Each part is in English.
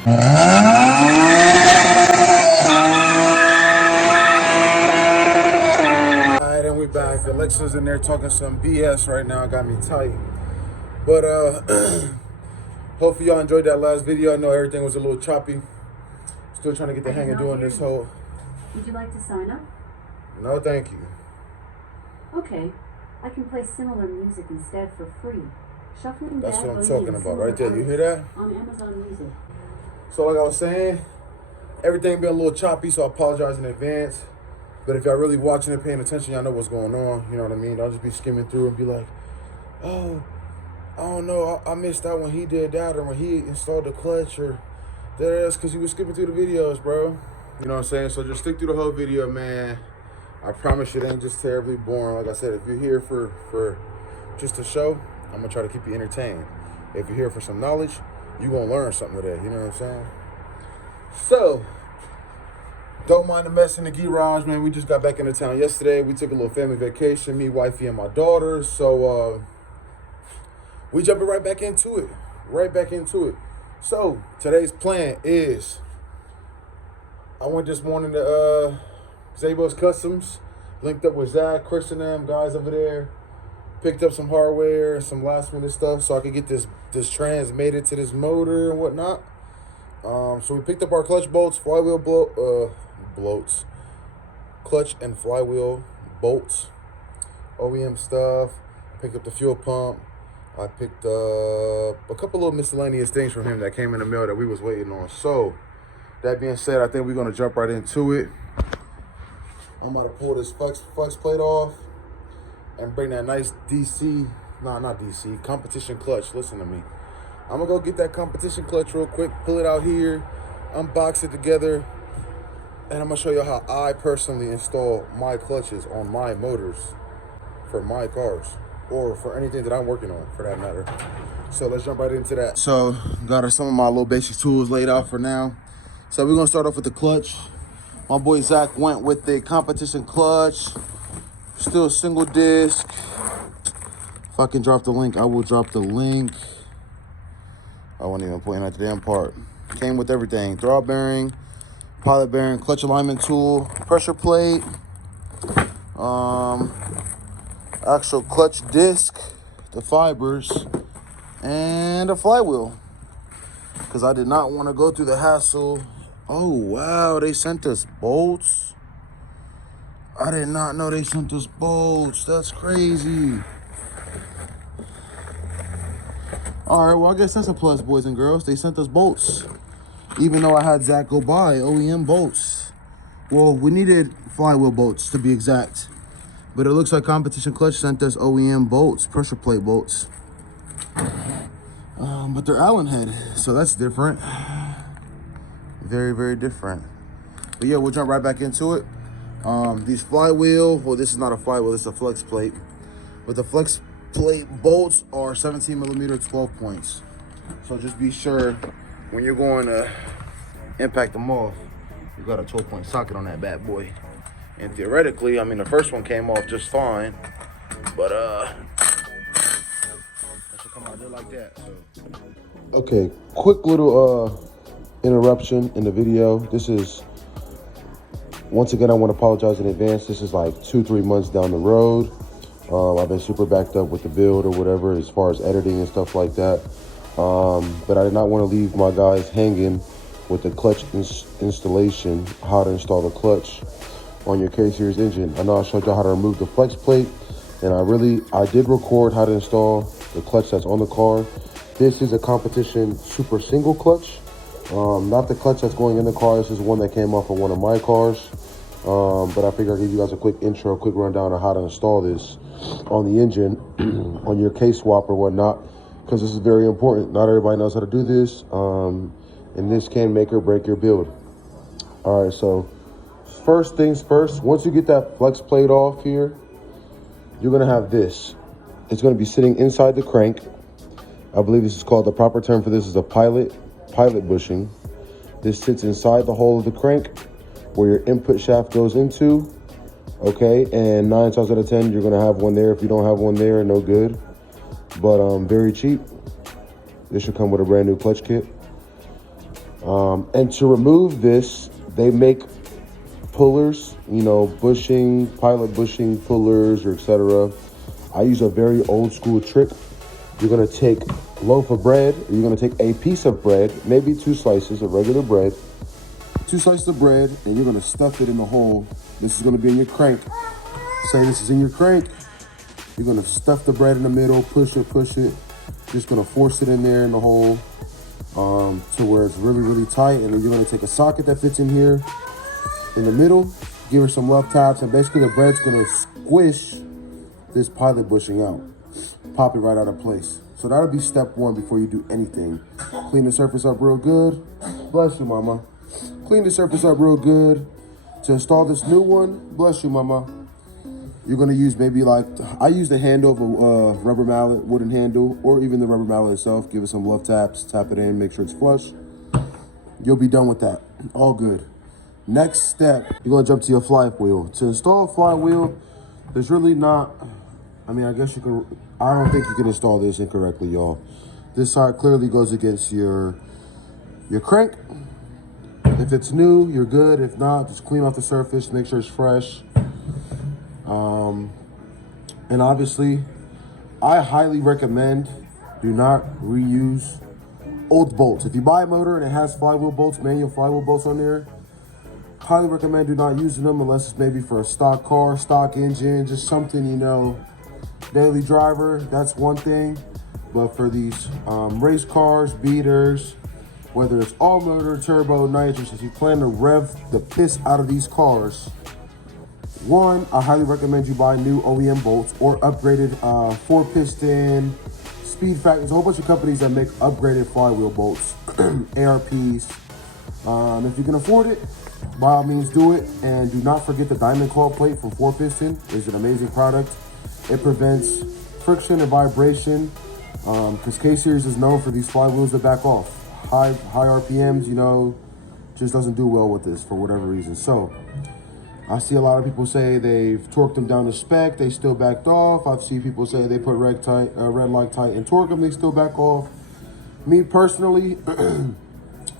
Alright, and we back. Alexa's in there talking some BS right now. Got me tight. But hopefully y'all enjoyed that last video. I know everything was a little choppy. Still trying to get the hang of doing this whole. Would you like to sign up? No, thank you. Okay, I can play similar music instead for free. Shuffling That's Bad what I'm Bunny talking and about similar right there. You hear that? on Amazon Music. So like I was saying, everything been a little choppy, so I apologize in advance. But if y'all really watching and paying attention, y'all know what's going on. You know what I mean? I'll just be skimming through and be like, oh, I don't know, I missed out when he did that or when he installed the clutch or that's because he was skipping through the videos, bro. You know what I'm saying? So just stick through the whole video, man. I promise you it ain't just terribly boring. Like I said, if you're here for just a show, I'm gonna try to keep you entertained. If you're here for some knowledge, you're gonna learn something today. You know what I'm saying? So, don't mind the mess in the garage, man. We just got back into town yesterday. We took a little family vacation, me, wifey, and my daughter. So, we jumping right back into it. Right back into it. So, today's plan is, I went this morning to Zabo's Customs, linked up with Zach, Chris, and them guys over there. Picked up some hardware and some last minute stuff so I could get this transmitted to this motor and whatnot. So we picked up our clutch bolts, flywheel bolts, clutch and flywheel bolts, OEM stuff. Picked up the fuel pump. I picked up a couple little miscellaneous things from him that came in the mail that we was waiting on. So that being said, I think we're gonna jump right into it. I'm about to pull this flex plate off and bring that nice competition clutch. Listen to me. I'm gonna go get that competition clutch real quick, pull it out here, unbox it together, and I'm gonna show you how I personally install my clutches on my motors for my cars or for anything that I'm working on for that matter. So let's jump right into that. So got some of my little basic tools laid out for now. So we're gonna start off with the clutch. My boy Zach went with the competition clutch. Still single disc. If I can drop the link, I will drop the link. I wasn't even pointing at the damn part. Came with everything. Throb bearing, pilot bearing, clutch alignment tool, pressure plate, actual clutch disc, the fibers, and a flywheel. Because I did not want to go through the hassle. Oh, wow, they sent us bolts. I did not know they sent us bolts. That's crazy. All right, well, I guess that's a plus, boys and girls. They sent us bolts. Even though I had Zach go buy OEM bolts. Well, we needed flywheel bolts to be exact. But it looks like Competition Clutch sent us OEM bolts, pressure plate bolts. But they're Allen head, so that's different. Very, very different. But yeah, we'll jump right back into it. These flywheel, well, this is not a flywheel, this is a flex plate. But the flex plate bolts are 17 millimeter, 12 points. So just be sure when you're going to impact them off, you got a 12-point socket on that bad boy. And theoretically, I mean, the first one came off just fine, but it should come out just like that. So. Okay, quick little interruption in the video. This is, once again, I want to apologize in advance. This is like 2-3 months down the road. I've been super backed up with the build or whatever as far as editing and stuff like that. But I did not want to leave my guys hanging with the clutch installation, how to install the clutch on your K-Series engine. I know I showed you how to remove the flex plate, and I did record how to install the clutch that's on the car. This is a Competition Super Single clutch. Not the clutch that's going in the car. This is one that came off of one of my cars. But I figured I'd give you guys a quick intro, quick rundown on how to install this on the engine, on your K-swap or whatnot, because this is very important. Not everybody knows how to do this, and this can make or break your build. All right, so first things first, once you get that flex plate off here, you're gonna have this. It's gonna be sitting inside the crank. I believe this is called, the proper term for this is a pilot bushing. This sits inside the hole of the crank where your input shaft goes into, okay? And 9 times out of 10, you're gonna have one there. If you don't have one there, no good. But very cheap. This should come with a brand new clutch kit. And to remove this, they make pullers, you know, bushing, pilot bushing pullers, or etc. I use a very old school trick. You're gonna take a loaf of bread, or you're gonna take a piece of bread, maybe 2 slices of regular bread, 2 slices of bread, and you're gonna stuff it in the hole. This is gonna be in your crank. Say this is in your crank. You're gonna stuff the bread in the middle, push it. Just gonna force it in there in the hole to where it's really, really tight. And then you're gonna take a socket that fits in here in the middle, give her some love taps, and basically the bread's gonna squish this pilot bushing out, pop it right out of place. So that'll be step 1 before you do anything. Clean the surface up real good. Bless you, mama. Clean the surface up real good. To install this new one, bless you, mama. You're gonna use maybe like, I use the handle of a rubber mallet, wooden handle, or even the rubber mallet itself. Give it some love taps, tap it in, make sure it's flush. You'll be done with that. All good. Next step, you're gonna jump to your flywheel. To install a flywheel, there's really not, I mean, I guess you can, I don't think you can install this incorrectly, y'all. This side clearly goes against your crank. If it's new, you're good. If not, just clean off the surface, make sure it's fresh. And obviously, I highly recommend do not reuse old bolts. If you buy a motor and it has flywheel bolts, manual flywheel bolts on there, highly recommend do not using them unless it's maybe for a stock car, stock engine, just something, you know, daily driver. That's one thing. But for these race cars, beaters, whether it's all motor, turbo, nitrous, if you plan to rev the piss out of these cars, one, I highly recommend you buy new OEM bolts or upgraded 4-piston, Speed Factor. There's a whole bunch of companies that make upgraded flywheel bolts, ARPs. If you can afford it, by all means do it. And do not forget the diamond claw plate from 4-piston. It's an amazing product. It prevents friction and vibration because K-Series is known for these flywheels that back off. High RPMs, you know, just doesn't do well with this for whatever reason. So I see a lot of people say they've torqued them down to spec, they still backed off. I've seen people say they put red Loctite and torque them, they still back off. Me personally,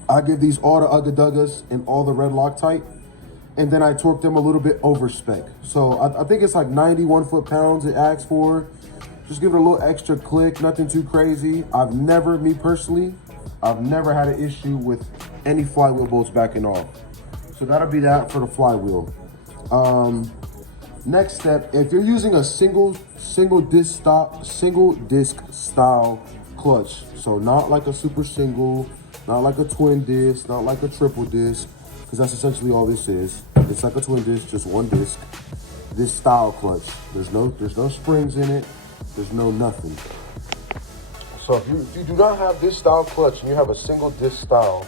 I give these all the Ugga Duggas and all the red Loctite, and then I torque them a little bit over spec. So I think it's like 91 foot-pounds it asks for. Just give it a little extra click, nothing too crazy. Me personally, I've never had an issue with any flywheel bolts backing off. So that'll be that for the flywheel. Next step, if you're using a single disc style clutch, so not like a super single, not like a twin disc, not like a triple disc, because that's essentially all this is. It's like a twin disc, just one disc. This style clutch, there's no springs in it, there's no nothing. So if you do not have this style clutch and you have a single disc style,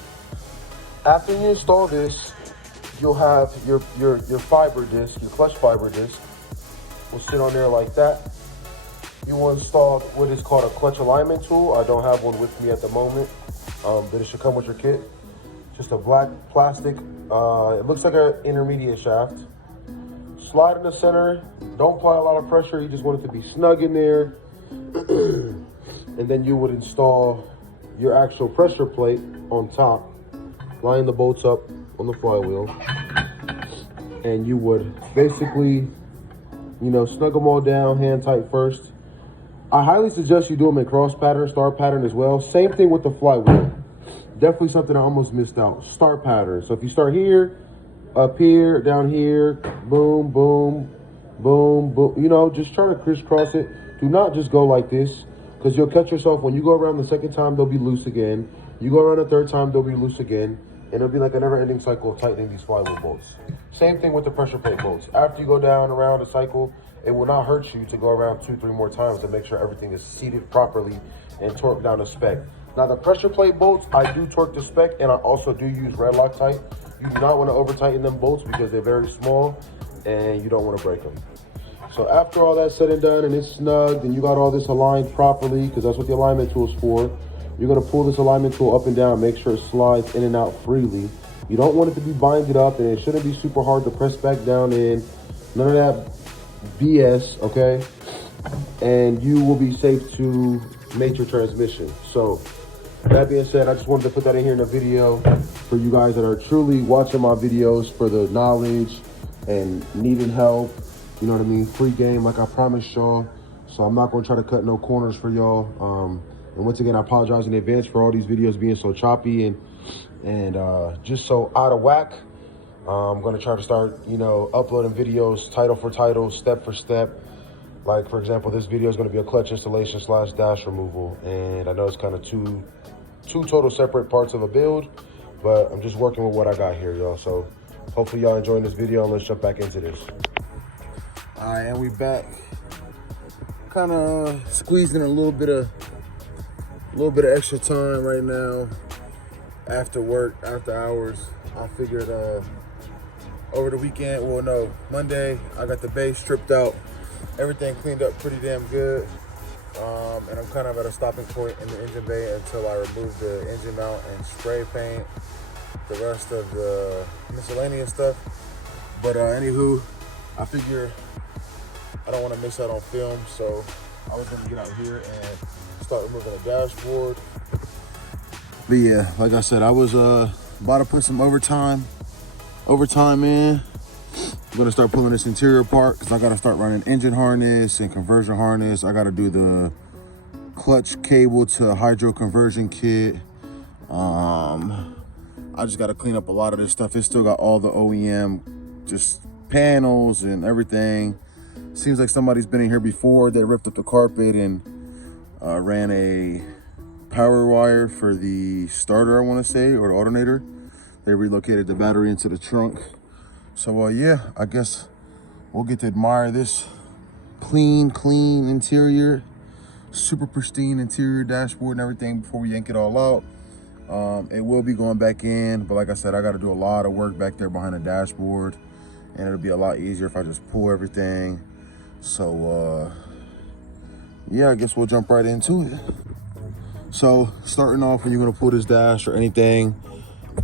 after you install this, you'll have your fiber disc, your clutch fiber disc will sit on there like that. You will install what is called a clutch alignment tool. I don't have one with me at the moment, but it should come with your kit. Just a black plastic, it looks like an intermediate shaft. Slide in the center, don't apply a lot of pressure, you just want it to be snug in there. And then you would install your actual pressure plate on top, line the bolts up on the flywheel, and you would basically, you know, snug them all down, hand tight first. I highly suggest you do them in cross pattern, star pattern as well. Same thing with the flywheel. Definitely something I almost missed out, star pattern. So if you start here, up here, down here, boom, boom, boom, boom, you know, just try to crisscross it. Do not just go like this, because you'll catch yourself when you go around the second time, they'll be loose again. You go around the third time, they'll be loose again. And it'll be like a never-ending cycle of tightening these flywheel bolts. Same thing with the pressure plate bolts. After you go down around a cycle, it will not hurt you to go around 2-3 more times to make sure everything is seated properly and torqued down to spec. Now the pressure plate bolts, I do torque to spec, and I also do use red Loctite. You do not want to over-tighten them bolts because they're very small and you don't want to break them. So after all that's said and done and it's snugged and you got all this aligned properly, because that's what the alignment tool is for, you're going to pull this alignment tool up and down, make sure it slides in and out freely. You don't want it to be binded up, and it shouldn't be super hard to press back down in. None of that BS, okay? And you will be safe to make your transmission. So That being said, I just wanted to put that in here in the video for you guys that are truly watching my videos for the knowledge and needing help. You know what I mean? Free game, like I promised y'all. So I'm not going to try to cut no corners for y'all. And once again, I apologize in advance for all these videos being so choppy and just so out of whack. I'm going to try to start, you know, uploading videos title for title, step for step. Like, for example, this video is going to be a clutch installation / dash removal. And I know it's kind of two total separate parts of a build, but I'm just working with what I got here, y'all. So hopefully y'all enjoying this video, and let's jump back into this. All right, and we back. Kind of squeezing a little bit of extra time right now after work, after hours. I figured over the weekend, well, no, Monday, I got the base stripped out, everything cleaned up pretty damn good. And I'm kind of at a stopping point in the engine bay until I remove the engine mount and spray paint the rest of the miscellaneous stuff. But anywho, I figure I don't want to miss out on film, so I was going to get out here and start removing the dashboard. But yeah, like I said, I was about to put some overtime in. I'm gonna start pulling this interior apart because I gotta start running engine harness and conversion harness. I gotta do the clutch cable to hydro conversion kit. I just gotta clean up a lot of this stuff. It's still got all the OEM just panels and everything. Seems like somebody's been in here before. They ripped up the carpet and ran a power wire for the starter, I want to say, or the alternator. They relocated the battery into the trunk. So yeah, I guess we'll get to admire this clean interior, super pristine interior dashboard and everything before we yank it all out. It will be going back in, but like I said, I got to do a lot of work back there behind the dashboard, and it'll be a lot easier if I just pull everything. So yeah, I guess we'll jump right into it. So starting off, when you're gonna pull this dash or anything,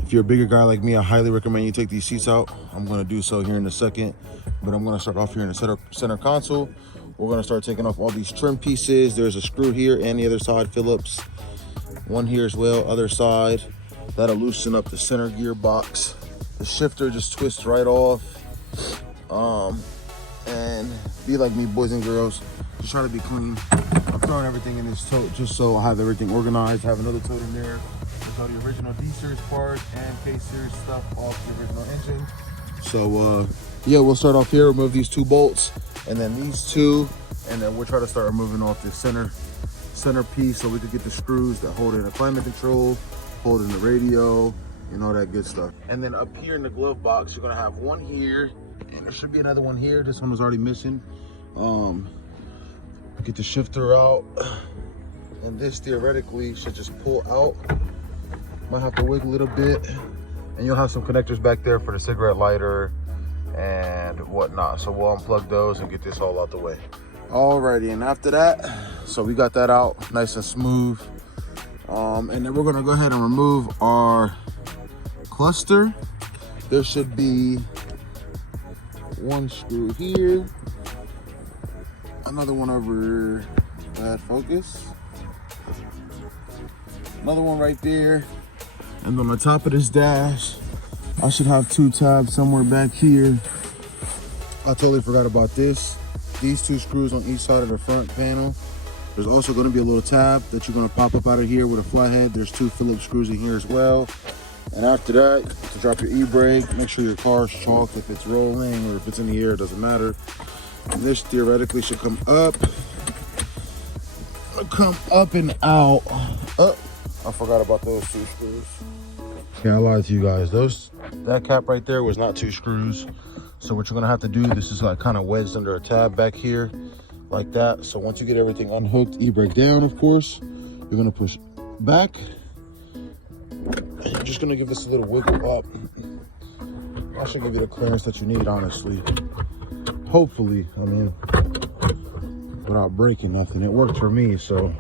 if you're a bigger guy like me, I highly recommend you take these seats out. I'm gonna do so here in a second, but I'm gonna start off here in the center console. We're gonna start taking off all these trim pieces. There's a screw here and the other side, Phillips. One here as well, other side. That'll loosen up the center gearbox. The shifter just twists right off. And be like me, boys and girls, just try to be clean. I'm throwing everything in this tote just so I have everything organized. Have another tote in there. There's all the original D-Series parts and K-Series stuff off the original engine. So yeah, we'll start off here, remove these 2 bolts, and then these 2, and then we'll try to start removing off the center piece so we can get the screws that hold in the climate control, hold in the radio, and all that good stuff. And then up here in the glove box, you're gonna have one here, and there should be another one here. This one was already missing. Get the shifter out, and this theoretically should just pull out. Might have to wiggle it a bit, and you'll have some connectors back there for the cigarette lighter and whatnot. So we'll unplug those and get this all out the way. Alrighty, and after that, so we got that out nice and smooth. And then we're gonna go ahead and remove our cluster. There should be one screw here, another one over, bad focus, another one right there. And on the top of this dash, I should have 2 tabs somewhere back here. I totally forgot about this. These 2 screws on each side of the front panel. There's also going to be a little tab that you're going to pop up out of here with a flathead. There's 2 Phillips screws in here as well. And after that, to drop your e-brake, make sure your car's chalked. If it's rolling or if it's in the air, it doesn't matter. And this theoretically should come up. Come up and out. Oh, I forgot about those 2 screws. Okay, I lied to you guys. That cap right there was not 2 screws. So what you're gonna have to do, this is like kind of wedged under a tab back here, like that. So once you get everything unhooked, e-brake down, of course, you're gonna push back. And you're just gonna give this a little wiggle up. I should give you the clearance that you need, honestly. Hopefully, I mean, without breaking nothing. It worked for me, so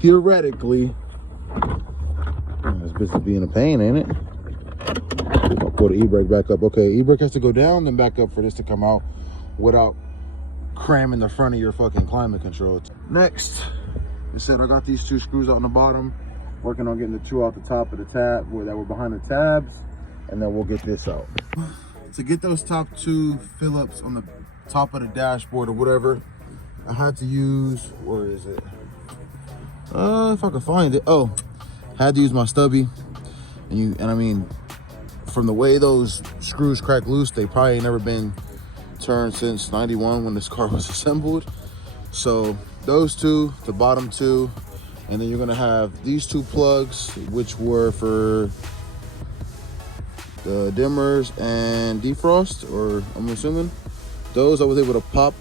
theoretically, this bitch is being a pain, ain't it? I'll put the e-brake back up. Okay, e-brake has to go down, then back up for this to come out without cramming the front of your fucking climate control. Next, I said I got these 2 screws out on the bottom. Working on getting the two out the top of the tab, that were behind the tabs, and then we'll get this out. To get those top two Phillips on the top of the dashboard or whatever, I had to use, where is it? If I could find it. Oh, had to use my stubby. And I mean, from the way those screws crack loose, they probably ain't never been turned since 91 when this car was assembled. So those two, the bottom two, and then you're gonna have these two plugs, which were for the dimmers and defrost, or I'm assuming. Those I was able to pop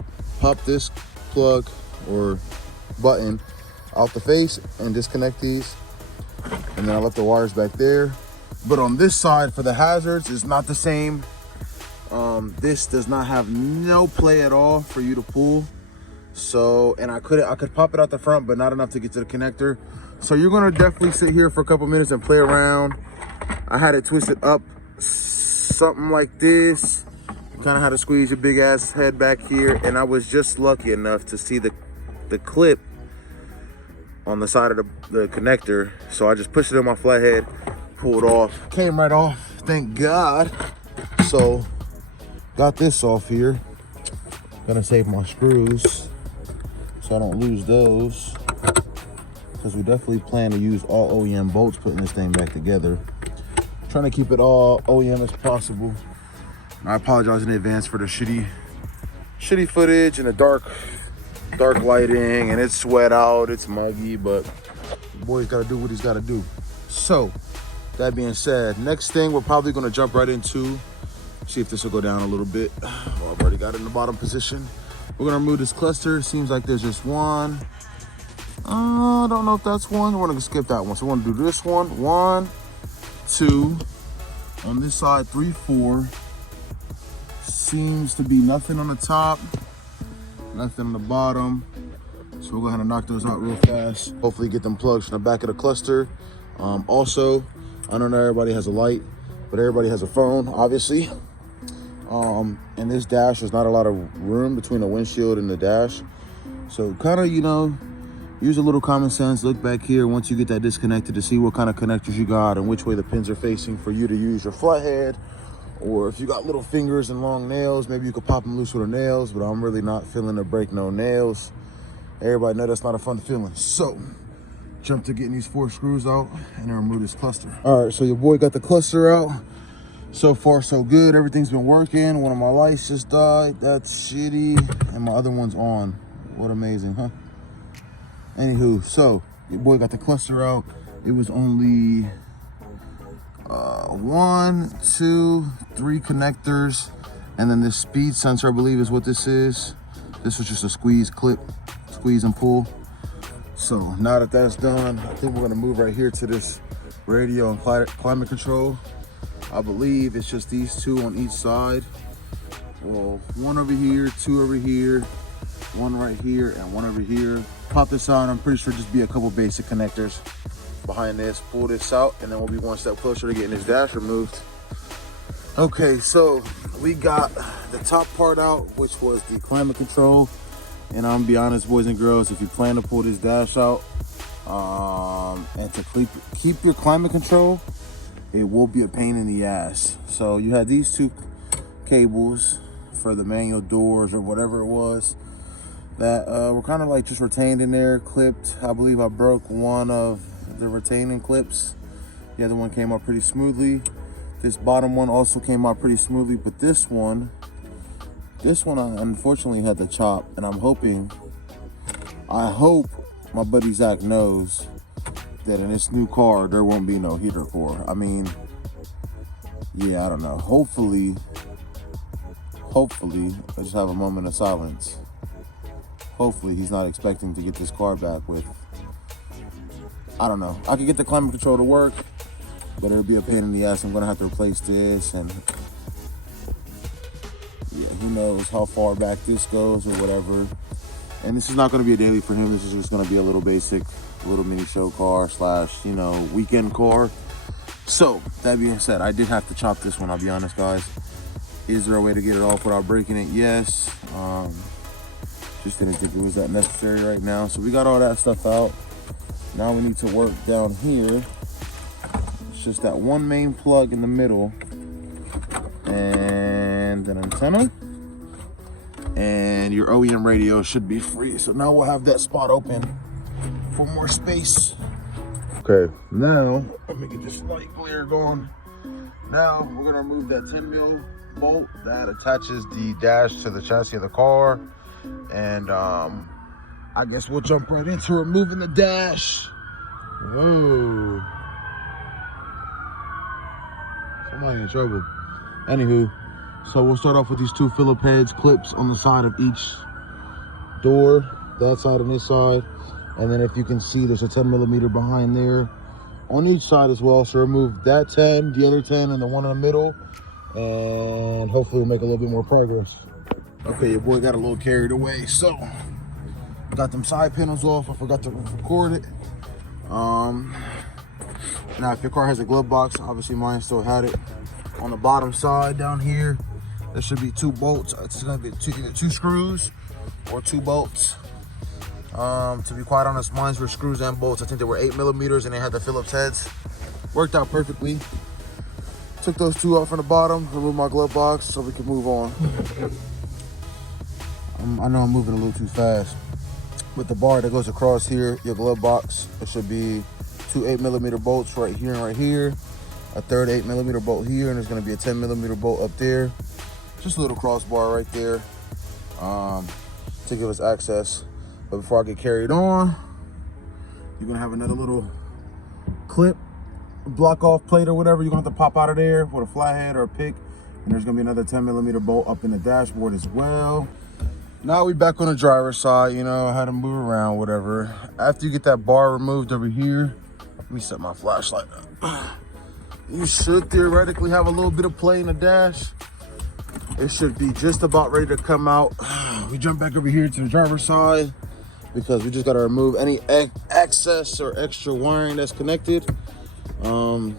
this plug or button out the face and disconnect these. And then I left the wires back there. But on this side for the hazards, it's not the same. This does not have no play at all for you to pull. So, and I could pop it out the front, but not enough to get to the connector. So you're gonna definitely sit here for a couple minutes and play around. I had it twisted up something like this. Kind of had to squeeze your big ass head back here. And I was just lucky enough to see the clip on the side of the connector. So I just pushed it on my flathead, pulled off, came right off, thank God. So got this off here. Gonna save my screws so I don't lose those, because we definitely plan to use all OEM bolts putting this thing back together. Trying to keep it all OEM as possible. And I apologize in advance for the shitty footage and the dark lighting, and it's sweat out, it's muggy, but the boy's gotta do what he's gotta do. So that being said, next thing we're probably gonna jump right into, see if this will go down a little bit. Oh, I've already got it in the bottom position. We're gonna remove this cluster. Seems like there's just one. I don't know if that's one. We're gonna skip that one. So we're gonna do this one. 1, 2. On this side, 3, 4. Seems to be nothing on the top, nothing on the bottom. So we'll go ahead and knock those out real fast. Hopefully get them plugs from the back of the cluster. Also, I don't know everybody has a light, but everybody has a phone, obviously. And this dash, there's not a lot of room between the windshield and the dash. So kind of, you know, use a little common sense. Look back here once you get that disconnected to see what kind of connectors you got and which way the pins are facing for you to use your flathead. Or if you got little fingers and long nails, maybe you could pop them loose with the nails, but I'm really not feeling to break no nails. Everybody know that's not a fun feeling. So jump to getting these 4 screws out and then remove this cluster. All right, so your boy got the cluster out. So far, so good. Everything's been working. One of my lights just died. That's shitty. And my other one's on. What amazing, huh? Anywho, so your boy got the cluster out. It was only 1, 2, 3 connectors. And then this speed sensor, I believe, is what this is. This was just a squeeze clip, squeeze and pull. So now that that's done, I think we're gonna move right here to this radio and climate control. I believe it's just these 2 on each side. Well, 1 over here, 2 over here, 1 right here, and 1 over here. Pop this out, I'm pretty sure just be a couple basic connectors behind this. Pull this out, and then we'll be one step closer to getting this dash removed. Okay, so we got the top part out, which was the climate control. And I'm gonna be honest, boys and girls, if you plan to pull this dash out and to keep your climate control, it will be a pain in the ass. So you had these 2 cables for the manual doors or whatever it was that were kind of like just retained in there, clipped. I believe I broke one of the retaining clips. The other one came out pretty smoothly. This bottom one also came out pretty smoothly, but this one I unfortunately had to chop, and I hope my buddy Zach knows that in this new car, there won't be no heater core. I mean, yeah, I don't know. Hopefully, I just have a moment of silence. Hopefully he's not expecting to get this car back with, I don't know. I could get the climate control to work, but it'll be a pain in the ass. I'm gonna have to replace this, and yeah, who knows how far back this goes or whatever. And this is not gonna be a daily for him. This is just gonna be a little basic, little mini show car / you know, weekend car. So that being said, I did have to chop this one, I'll be honest, guys. Is there a way to get it off without breaking it? Yes. Just didn't think it was that necessary right now. So we got all that stuff out. Now we need to work down here. It's just that one main plug in the middle and an antenna. And your OEM radio should be free. So now we'll have that spot open for more space. Okay, now let me get this light glare going. Now we're gonna remove that 10 mil bolt that attaches the dash to the chassis of the car. And I guess we'll jump right into removing the dash. Whoa. Somebody in trouble. Anywho, so we'll start off with these 2 Phillip heads, clips on the side of each door, that side and this side. And then if you can see, there's a 10 millimeter behind there on each side as well. So remove that 10, the other 10, and the one in the middle. And hopefully we'll make a little bit more progress. Okay, your boy got a little carried away. So, got them side panels off. I forgot to record it. Now, if your car has a glove box, obviously mine still had it. On the bottom side down here, there should be 2 bolts. It's gonna be either 2 screws or 2 bolts. To be quite honest, mine were screws and bolts. I think they were 8 millimeters and they had the Phillips heads. Worked out perfectly. Took those 2 off from the bottom, removed my glove box so we can move on. I know I'm moving a little too fast. With the bar that goes across here, your glove box, it should be 2 8 millimeter bolts right here and right here. A third 8 millimeter bolt here, and there's gonna be a 10 millimeter bolt up there. Just a little crossbar right there to give us access. But before I get carried on, you're gonna have another little clip, block off plate or whatever. You're gonna have to pop out of there with a flathead or a pick. And there's gonna be another 10 millimeter bolt up in the dashboard as well. Now we back on the driver's side, you know, how to move around, whatever. After you get that bar removed over here, let me set my flashlight up. You should theoretically have a little bit of play in the dash. It should be just about ready to come out. We jump back over here to the driver's side because we just gotta remove any excess or extra wiring that's connected. And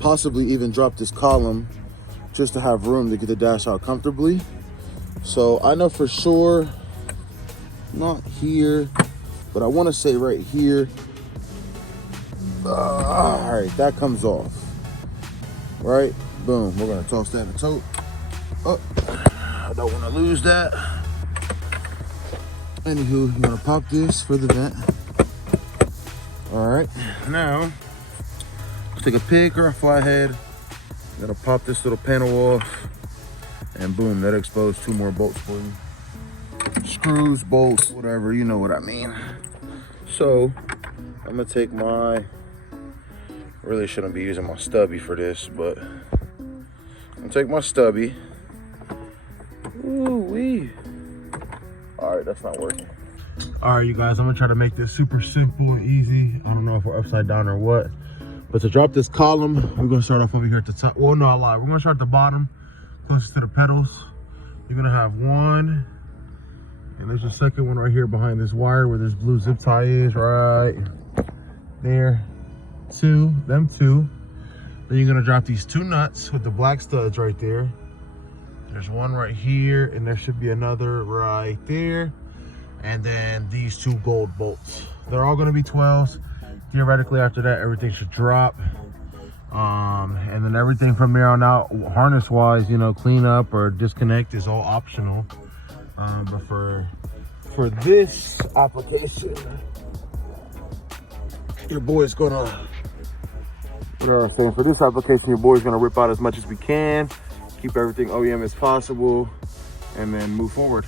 possibly even drop this column just to have room to get the dash out comfortably. So I know for sure, not here, but I wanna say right here. All right, that comes off. Right, boom, we're gonna toss that in the tote. Oh, I don't wanna lose that. Anywho, you're gonna pop this for the vent. All right, now, let's take a pick or a flathead. You're gonna pop this little panel off, and boom, that exposed 2 more bolts for you. Screws, bolts, whatever, you know what I mean. So, I'm gonna take my, really shouldn't be using my stubby for this, but I'm gonna take my stubby. Ooh-wee. All right, that's not working. All right, you guys, I'm gonna try to make this super simple and easy. I don't know if we're upside down or what, but to drop this column, we're gonna start off over here at the top. Well, no, I lied. We're gonna start at the bottom, closest to the pedals. You're gonna have 1, and there's a second one right here behind this wire where this blue zip tie is, right there. 2, them 2. Then you're gonna drop these 2 nuts with the black studs right there. There's one right here, and there should be another right there. And then these 2 gold bolts. They're all gonna be 12s. Theoretically, after that, everything should drop. And then everything from there on out, harness-wise, you know, clean up or disconnect is all optional. But for this application, your boy's gonna, what am I saying? For this application, your boy's gonna rip out as much as we can, keep everything OEM as possible, and then move forward.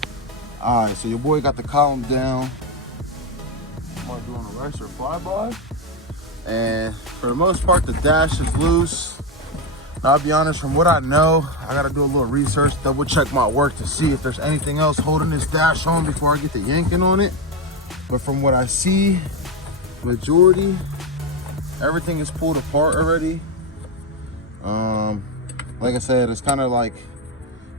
All right, so your boy got the column down. Am I doing a race or flyby? And for the most part, the dash is loose. Now, I'll be honest, from what I know, I gotta do a little research, double check my work to see if there's anything else holding this dash on before I get to yanking on it. But from what I see, majority, everything is pulled apart already. Like I said, it's kind of like,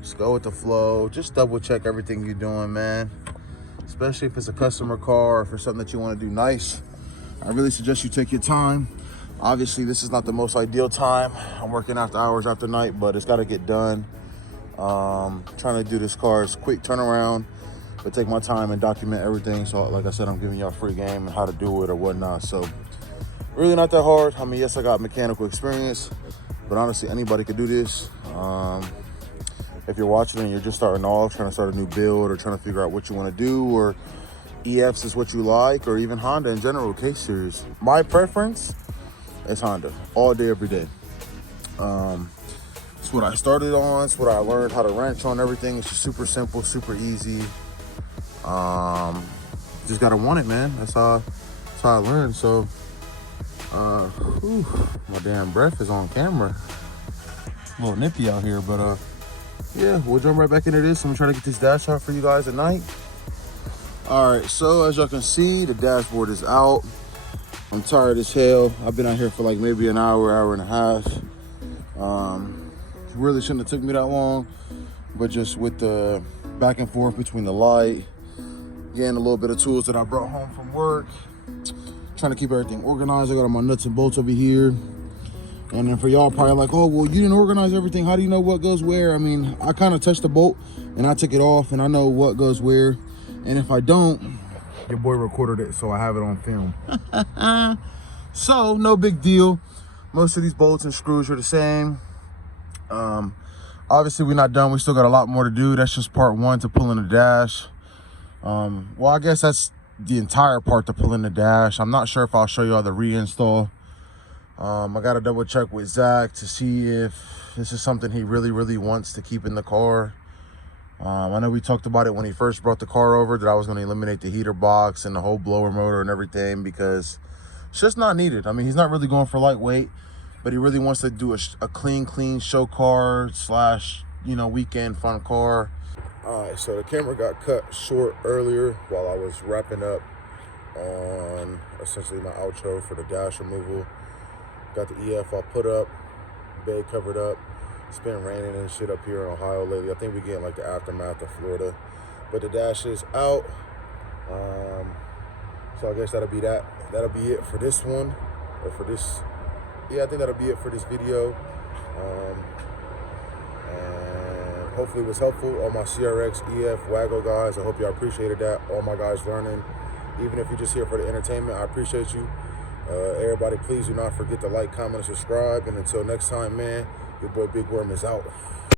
just go with the flow. Just double check everything you're doing, man. Especially if it's a customer car or for something that you want to do nice. I really suggest you take your time. Obviously, this is not the most ideal time. I'm working after hours, after night, but it's got to get done. Trying to do this car's quick turnaround. but take my time and document everything. So like I said, I'm giving y'all free game and how to do it or whatnot. So really not that hard. I mean, yes, I got mechanical experience, but honestly, anybody could do this. If you're watching and you're just starting off, trying to start a new build or trying to figure out what you want to do, or EFs is what you like, or even Honda in general, case series. My preference is Honda all day, every day. It's what I started on. It's what I learned how to wrench on everything. It's just super simple, super easy. Just gotta want it, man. That's how I learned. So, my damn breath is on camera. A little nippy out here, but yeah, we'll jump right back into this. I'm gonna try to get this dash out for you guys at night. All right, so as y'all can see, the dashboard is out. I'm tired as hell. I've been out here for like maybe an hour and a half. Really shouldn't have took me that long, but just with the back and forth between the light, getting a little bit of tools that I brought home from work, trying to keep everything organized. I got all my nuts and bolts over here. And then for y'all probably like, oh, well, you didn't organize everything. How do you know what goes where? I mean, I kind of touched the bolt and I took it off and I know what goes where. And if I don't, your boy recorded it, so I have it on film. So no big deal. Most of these bolts and screws are the same. Obviously we're not done. We still got a lot more to do. That's just part one to pulling the dash. Well, I guess that's the entire part to pulling the dash. I'm not sure if I'll show you all the reinstall. I got to double check with Zach to see if this is something he really wants to keep in the car. I know we talked about it when he first brought the car over, that I was going to eliminate the heater box and the whole blower motor and everything because it's just not needed. I mean, he's not really going for lightweight, but he really wants to do a clean show car slash, you know, weekend fun car. All right, so the camera got cut short earlier while I was wrapping up on essentially my outro for the dash removal. Got the EF all put up, bed covered up. It's been raining and shit up here in Ohio lately. I think we're getting like the aftermath of Florida. But the dash is out. So I guess that'll be that. That'll be it for this one. Or for this. Yeah, I think that'll be it for this video. And hopefully it was helpful. All my CRX, EF, Waggle guys, I hope y'all appreciated that. All my guys learning. Even if you're just here for the entertainment, I appreciate you. Everybody, please do not forget to like, comment, and subscribe. And until next time, man, your boy Big Worm is out.